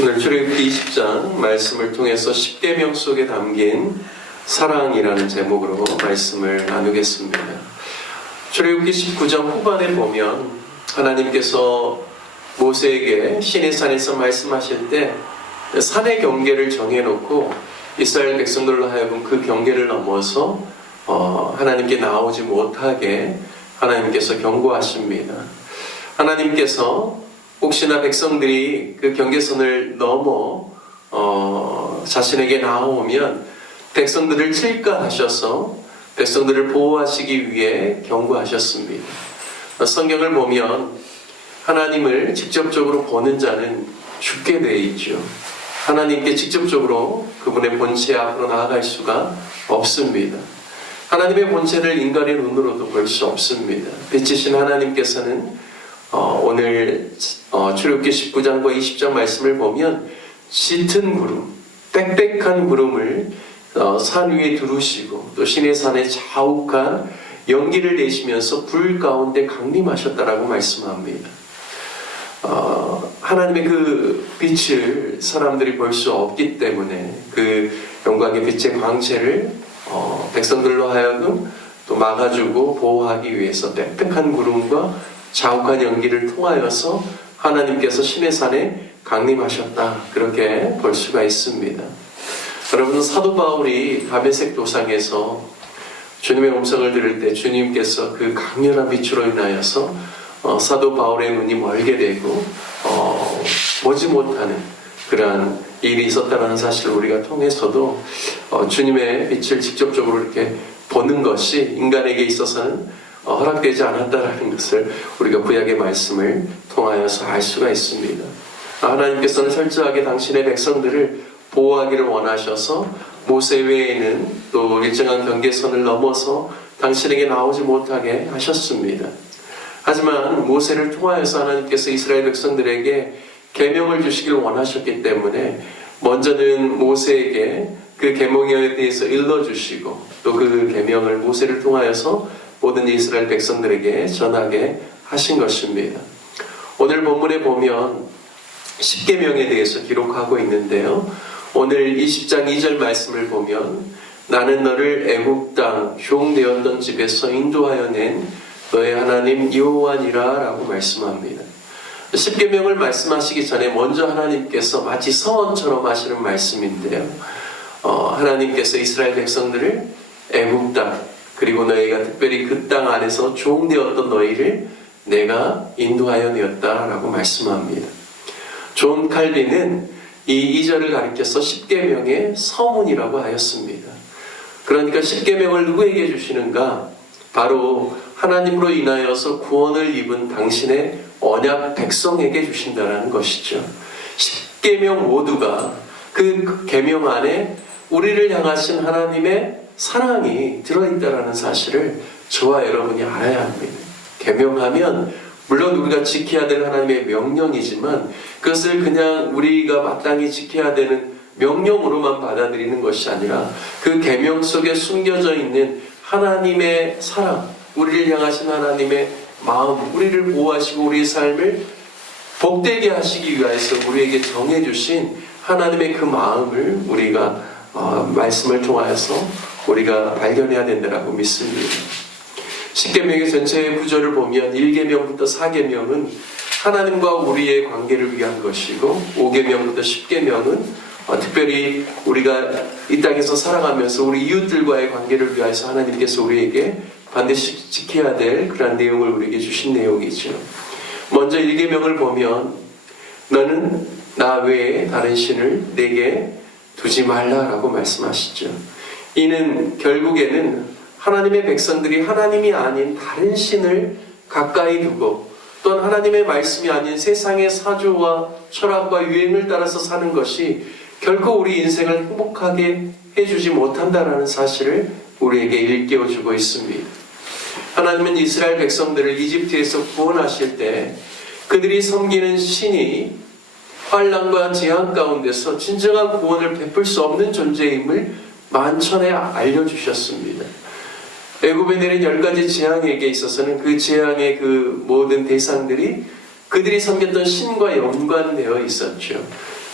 오늘 출애굽기 20장 말씀을 통해서 십계명 속에 담긴 사랑이라는 제목으로 말씀을 나누겠습니다. 출애굽기 19장 후반에 보면 하나님께서 모세에게 시내산에서 말씀하실 때 산의 경계를 정해놓고 이스라엘 백성들로 하여금 그 경계를 넘어서 하나님께 나오지 못하게 하나님께서 경고하십니다. 하나님께서 혹시나 백성들이 그 경계선을 넘어 자신에게 나오면 백성들을 칠까 하셔서 백성들을 보호하시기 위해 경고하셨습니다. 성경을 보면 하나님을 직접적으로 보는 자는 죽게 되어 있죠. 하나님께 직접적으로 그분의 본체 앞으로 나아갈 수가 없습니다. 하나님의 본체를 인간의 눈으로도 볼 수 없습니다. 빛이신 하나님께서는 오늘 출애굽기 19장과 20장 말씀을 보면 짙은 구름, 빽빽한 구름을 산 위에 두르시고 또 시내산에 자욱한 연기를 내시면서 불 가운데 강림하셨다라고 말씀합니다. 하나님의 그 빛을 사람들이 볼 수 없기 때문에 그 영광의 빛의 광채를 백성들로 하여금 또 막아주고 보호하기 위해서 빽빽한 구름과 자욱한 연기를 통하여서 하나님께서 시내산에 강림하셨다, 그렇게 볼 수가 있습니다. 여러분, 사도 바울이 다메섹 도상에서 주님의 음성을 들을 때 주님께서 그 강렬한 빛으로 인하여서 사도 바울의 눈이 멀게 되고 보지 못하는 그러한 일이 있었다는 사실을 우리가 통해서도 주님의 빛을 직접적으로 이렇게 보는 것이 인간에게 있어서는 허락되지 않았다라는 것을 우리가 구약의 말씀을 통하여서 알 수가 있습니다. 하나님께서는 철저하게 당신의 백성들을 보호하기를 원하셔서 모세 외에는 또 일정한 경계선을 넘어서 당신에게 나오지 못하게 하셨습니다. 하지만 모세를 통하여서 하나님께서 이스라엘 백성들에게 계명을 주시길 원하셨기 때문에 먼저는 모세에게 그 계명에 대해서 일러주시고 또 그 계명을 모세를 통하여서 모든 이스라엘 백성들에게 전하게 하신 것입니다. 오늘 본문에 보면 십계명에 대해서 기록하고 있는데요. 오늘 20장 2절 말씀을 보면 나는 너를 애굽 땅 종되었던 집에서 인도하여 낸 너의 하나님 여호와니라 라고 말씀합니다. 십계명을 말씀하시기 전에 먼저 하나님께서 마치 서원처럼 하시는 말씀인데요. 하나님께서 이스라엘 백성들을 애굽 땅, 그리고 너희가 특별히 그 땅 안에서 종되었던 너희를 내가 인도하여 내었다라고 말씀합니다. 존 칼빈은 이 2절을 가리켜서 십계명의 서문이라고 하였습니다. 그러니까 십계명을 누구에게 주시는가? 바로 하나님으로 인하여서 구원을 입은 당신의 언약 백성에게 주신다는 것이죠. 십계명 모두가 그 계명 안에 우리를 향하신 하나님의 사랑이 들어있다는 사실을 저와 여러분이 알아야 합니다. 계명하면 물론 우리가 지켜야 될 하나님의 명령이지만 그것을 그냥 우리가 마땅히 지켜야 되는 명령으로만 받아들이는 것이 아니라 그 계명 속에 숨겨져 있는 하나님의 사랑, 우리를 향하신 하나님의 마음, 우리를 보호하시고 우리의 삶을 복되게 하시기 위해서 우리에게 정해주신 하나님의 그 마음을 우리가 말씀을 통하여서 우리가 발견해야 된다고 믿습니다. 십계명의 전체의 구조를 보면 1계명부터 4계명은 하나님과 우리의 관계를 위한 것이고 5계명부터 10계명은 특별히 우리가 이 땅에서 살아가면서 우리 이웃들과의 관계를 위해서 하나님께서 우리에게 반드시 지켜야 될 그런 내용을 우리에게 주신 내용이죠. 먼저 1계명을 보면 너는 나 외에 다른 신을 내게 두지 말라라고 말씀하시죠. 이는 결국에는 하나님의 백성들이 하나님이 아닌 다른 신을 가까이 두고 또한 하나님의 말씀이 아닌 세상의 사조와 철학과 유행을 따라서 사는 것이 결코 우리 인생을 행복하게 해주지 못한다는 사실을 우리에게 일깨워주고 있습니다. 하나님은 이스라엘 백성들을 이집트에서 구원하실 때 그들이 섬기는 신이 환난과 재앙 가운데서 진정한 구원을 베풀 수 없는 존재임을 만천에 알려주셨습니다. 애굽에 내린 10가지 재앙에게 있어서는 그 재앙의 그 모든 대상들이 그들이 섬겼던 신과 연관되어 있었죠.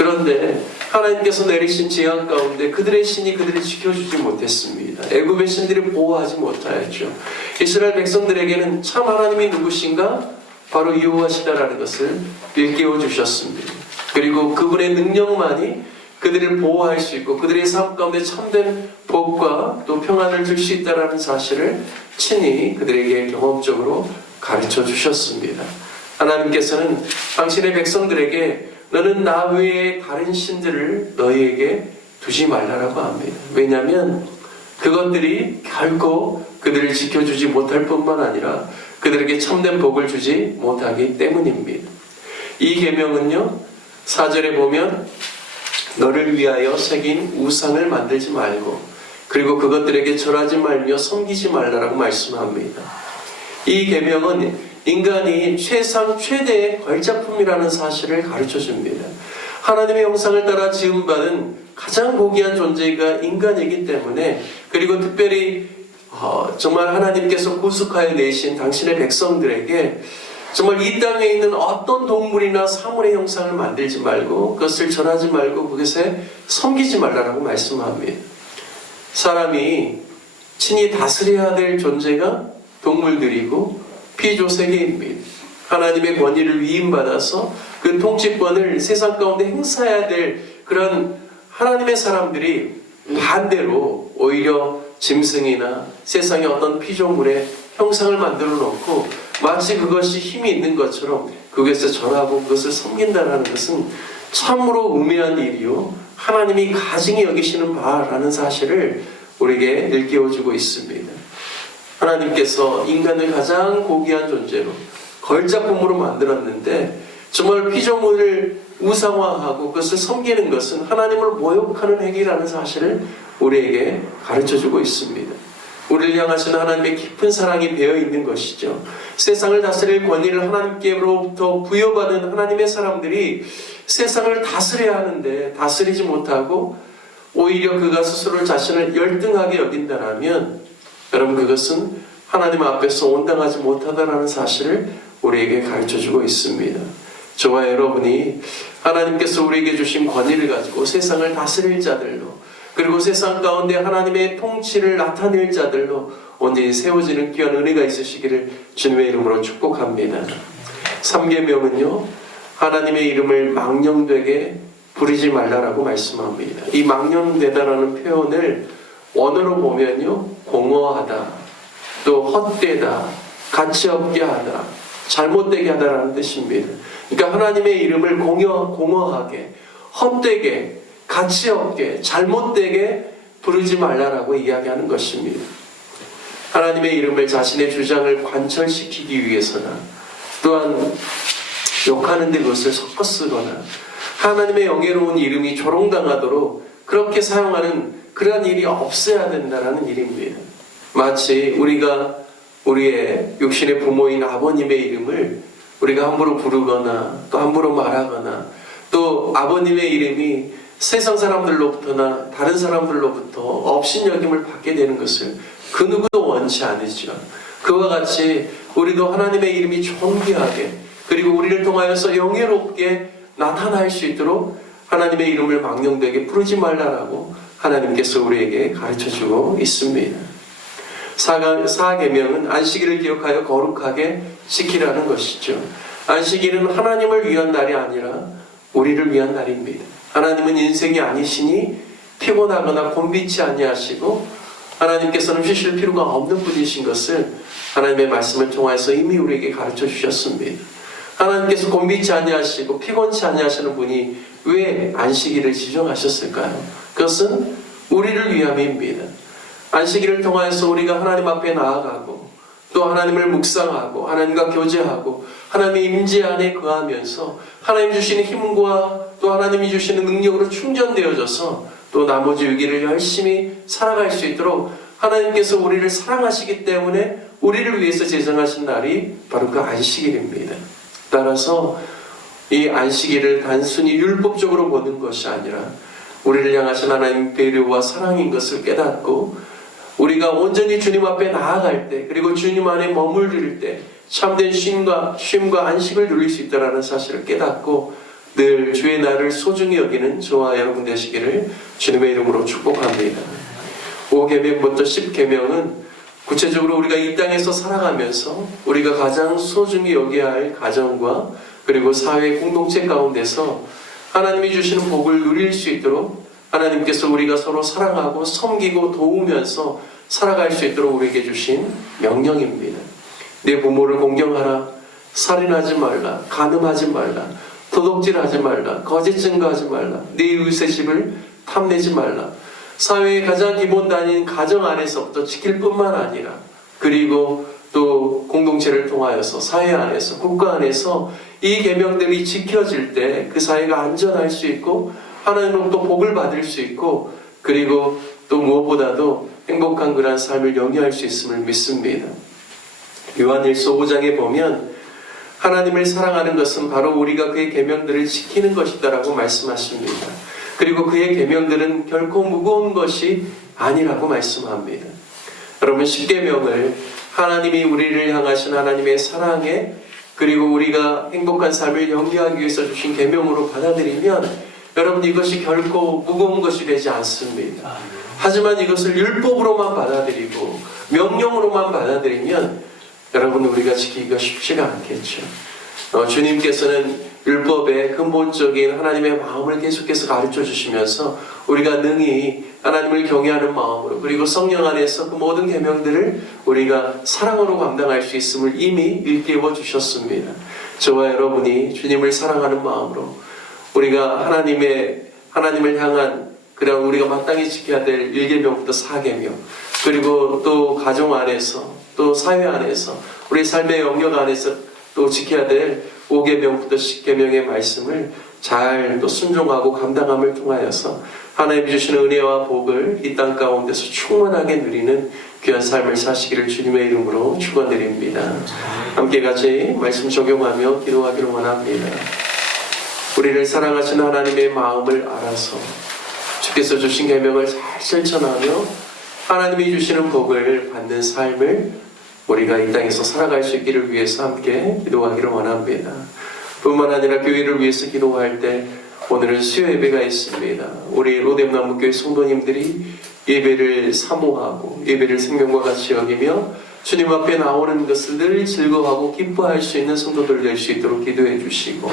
그런데 하나님께서 내리신 재앙 가운데 그들의 신이 그들을 지켜주지 못했습니다. 애굽의 신들이 보호하지 못하였죠. 이스라엘 백성들에게는 참 하나님이 누구신가? 바로 여호와시다라는 것을 일깨워 주셨습니다. 그리고 그분의 능력만이 그들을 보호할 수 있고 그들의 삶 가운데 참된 복과 또 평안을 줄 수 있다는 사실을 친히 그들에게 경험적으로 가르쳐 주셨습니다. 하나님께서는 당신의 백성들에게 너는 나 외에 다른 신들을 너희에게 두지 말라라고 합니다. 왜냐하면 그것들이 결코 그들을 지켜주지 못할 뿐만 아니라 그들에게 참된 복을 주지 못하기 때문입니다. 이 계명은요, 4절에 보면 너를 위하여 새긴 우상을 만들지 말고 그리고 그것들에게 절하지 말며 섬기지 말라라고 말씀합니다. 이 계명은 인간이 최상 최대의 걸작품이라는 사실을 가르쳐줍니다. 하나님의 형상을 따라 지음받은 가장 고귀한 존재가 인간이기 때문에 그리고 특별히 정말 하나님께서 구속하여 내신 당신의 백성들에게 정말 이 땅에 있는 어떤 동물이나 사물의 형상을 만들지 말고 그것을 절하지 말고 그것에 섬기지 말라라고 말씀합니다. 사람이 친히 다스려야 될 존재가 동물들이고 피조세계입니다. 하나님의 권위를 위임받아서 그 통치권을 세상 가운데 행사해야 될 그런 하나님의 사람들이 반대로 오히려 짐승이나 세상의 어떤 피조물의 형상을 만들어 놓고 마치 그것이 힘이 있는 것처럼 그것에 절하고 그것을 섬긴다는 것은 참으로 우매한 일이요 하나님이 가증히 여기시는 바라는 사실을 우리에게 일깨워주고 있습니다. 하나님께서 인간을 가장 고귀한 존재로 걸작품으로 만들었는데 정말 피조물을 우상화하고 그것을 섬기는 것은 하나님을 모욕하는 행위라는 사실을 우리에게 가르쳐주고 있습니다. 우리를 향하시는 하나님의 깊은 사랑이 배어 있는 것이죠. 세상을 다스릴 권위를 하나님께로부터 부여받은 하나님의 사람들이 세상을 다스려야 하는데 다스리지 못하고 오히려 그가 스스로 자신을 열등하게 여긴다면 여러분 그것은 하나님 앞에서 온당하지 못하다라는 사실을 우리에게 가르쳐주고 있습니다. 저와 여러분이 하나님께서 우리에게 주신 권위를 가지고 세상을 다스릴 자들로 그리고 세상 가운데 하나님의 통치를 나타낼 자들로 온전히 세워지는 귀한 은혜가 있으시기를 주님의 이름으로 축복합니다. 3계명은요 하나님의 이름을 망령되게 부르지 말라라고 말씀합니다. 이 망령되다라는 표현을 원어로 보면요 공허하다, 또 헛되다, 가치없게 하다, 잘못되게 하다라는 뜻입니다. 그러니까 하나님의 이름을 공허하게, 헛되게, 가치없게, 잘못되게 부르지 말라라고 이야기하는 것입니다. 하나님의 이름을 자신의 주장을 관철시키기 위해서나 또한 욕하는 데 그것을 섞어 쓰거나 하나님의 영예로운 이름이 조롱당하도록 그렇게 사용하는 그러한 일이 없어야 된다는 일입니다. 마치 우리가 우리의 육신의 부모인 아버님의 이름을 우리가 함부로 부르거나 또 함부로 말하거나 또 아버님의 이름이 세상 사람들로부터나 다른 사람들로부터 업신여김을 받게 되는 것을 그 누구도 원치 않으죠. 그와 같이 우리도 하나님의 이름이 존귀하게 그리고 우리를 통하여서 영예롭게 나타날 수 있도록 하나님의 이름을 망령되게 부르지 말라라고 하나님께서 우리에게 가르쳐주고 있습니다. 4계명은 안식일을 기억하여 거룩하게 지키라는 것이죠. 안식일은 하나님을 위한 날이 아니라 우리를 위한 날입니다. 하나님은 인생이 아니시니 피곤하거나 곤비치 아니하시고 하나님께서는 쉬실 필요가 없는 분이신 것을 하나님의 말씀을 통해서 이미 우리에게 가르쳐 주셨습니다. 하나님께서 곤비치 아니하시고 피곤치 아니하시는 분이 왜 안식일을 지정하셨을까요? 그것은 우리를 위함입니다. 안식일을 통하여서 우리가 하나님 앞에 나아가고 또 하나님을 묵상하고 하나님과 교제하고 하나님의 임재 안에 거하면서 하나님 주시는 힘과 또 하나님이 주시는 능력으로 충전되어져서 또 나머지 6일을 열심히 살아갈 수 있도록 하나님께서 우리를 사랑하시기 때문에 우리를 위해서 제정하신 날이 바로 그 안식일입니다. 따라서 이 안식일을 단순히 율법적으로 보는 것이 아니라 우리를 향하신 하나님 배려와 사랑인 것을 깨닫고 우리가 온전히 주님 앞에 나아갈 때 그리고 주님 안에 머무를 때 참된 쉼과 안식을 누릴 수 있다는 사실을 깨닫고 늘 주의 날을 소중히 여기는 저와 여러분 되시기를 주님의 이름으로 축복합니다. 5계명부터 10계명은 구체적으로 우리가 이 땅에서 살아가면서 우리가 가장 소중히 여겨야 할 가정과 그리고 사회 공동체 가운데서 하나님이 주시는 복을 누릴 수 있도록 하나님께서 우리가 서로 사랑하고 섬기고 도우면서 살아갈 수 있도록 우리에게 주신 명령입니다. 내 부모를 공경하라, 살인하지 말라, 간음하지 말라, 도둑질하지 말라, 거짓 증거하지 말라, 네 이웃의 집을 탐내지 말라. 사회의 가장 기본 단위인 가정 안에서부터 지킬 뿐만 아니라 그리고 또 공동체를 통하여서 사회 안에서 국가 안에서 이 계명들이 지켜질 때 그 사회가 안전할 수 있고 하나님으로부터 복을 받을 수 있고 그리고 또 무엇보다도 행복한 그런 삶을 영위할 수 있음을 믿습니다. 요한일서 5장에 보면 하나님을 사랑하는 것은 바로 우리가 그의 계명들을 지키는 것이다라고 말씀하십니다. 그리고 그의 계명들은 결코 무거운 것이 아니라고 말씀합니다. 여러분 10계명을 하나님이 우리를 향하신 하나님의 사랑에 그리고 우리가 행복한 삶을 영위하기 위해서 주신 계명으로 받아들이면 여러분 이것이 결코 무거운 것이 되지 않습니다. 하지만 이것을 율법으로만 받아들이고 명령으로만 받아들이면 여러분 우리가 지키기가 쉽지가 않겠죠. 주님께서는 율법의 근본적인 하나님의 마음을 계속해서 가르쳐 주시면서 우리가 능히 하나님을 경외하는 마음으로 그리고 성령 안에서 그 모든 계명들을 우리가 사랑으로 감당할 수 있음을 이미 일깨워 주셨습니다. 저와 여러분이 주님을 사랑하는 마음으로 우리가 하나님을 향한 그런 우리가 마땅히 지켜야 될 1계명부터 4계명 그리고 또 가정 안에서 또 사회 안에서 우리 삶의 영역 안에서 또 지켜야 될 5계명부터 10계명의 말씀을 잘 또 순종하고 감당함을 통하여서 하나님이 주시는 은혜와 복을 이 땅 가운데서 충만하게 누리는 귀한 삶을 사시기를 주님의 이름으로 축원드립니다. 함께 같이 말씀 적용하며 기도하기를 원합니다. 우리를 사랑하시는 하나님의 마음을 알아서 주께서 주신 계명을 잘 실천하며 하나님이 주시는 복을 받는 삶을 우리가 이 땅에서 살아갈 수 있기를 위해서 함께 기도하기를 원합니다. 뿐만 아니라 교회를 위해서 기도할 때 오늘은 수요 예배가 있습니다. 우리 로뎀나무교회 성도님들이 예배를 사모하고 예배를 생명과 같이 여기며 주님 앞에 나오는 것을 늘 즐거워하고 기뻐할 수 있는 성도들 될 수 있도록 기도해 주시고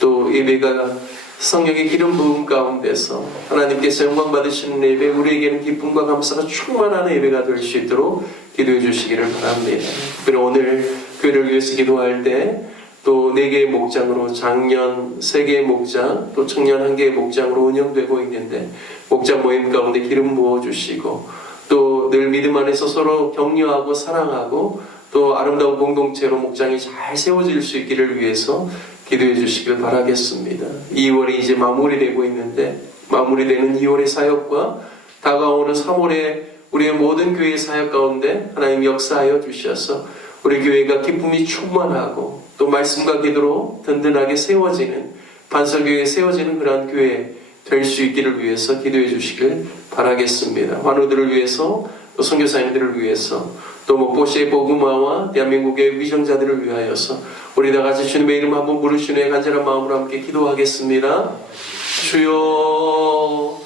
또 예배가 성령의 기름 부음 가운데서 하나님께서 영광 받으시는 예배 우리에게는 기쁨과 감사가 충만한 예배가 될 수 있도록 기도해 주시기를 바랍니다. 그리고 오늘 교회를 위해서 기도할 때 또 4개의 목장으로 작년 3개의 목장 또 청년 1개의 목장으로 운영되고 있는데 목장 모임 가운데 기름 부어주시고 또 늘 믿음 안에서 서로 격려하고 사랑하고 또 아름다운 공동체로 목장이 잘 세워질 수 있기를 위해서 기도해 주시길 바라겠습니다. 2월이 이제 마무리되고 있는데 마무리되는 2월의 사역과 다가오는 3월의 우리의 모든 교회의 사역 가운데 하나님 역사하여 주셔서 우리 교회가 기쁨이 충만하고 또 말씀과 기도로 든든하게 세워지는 반석교회에 세워지는 그러한 교회 될 수 있기를 위해서 기도해 주시길 바라겠습니다. 환우들을 위해서 또 선교사님들을 위해서 또 목포시의 복음화와 대한민국의 위정자들을 위하여서 우리 다 같이 주님의 이름 한번 부르시는 간절한 마음으로 함께 기도하겠습니다. 주여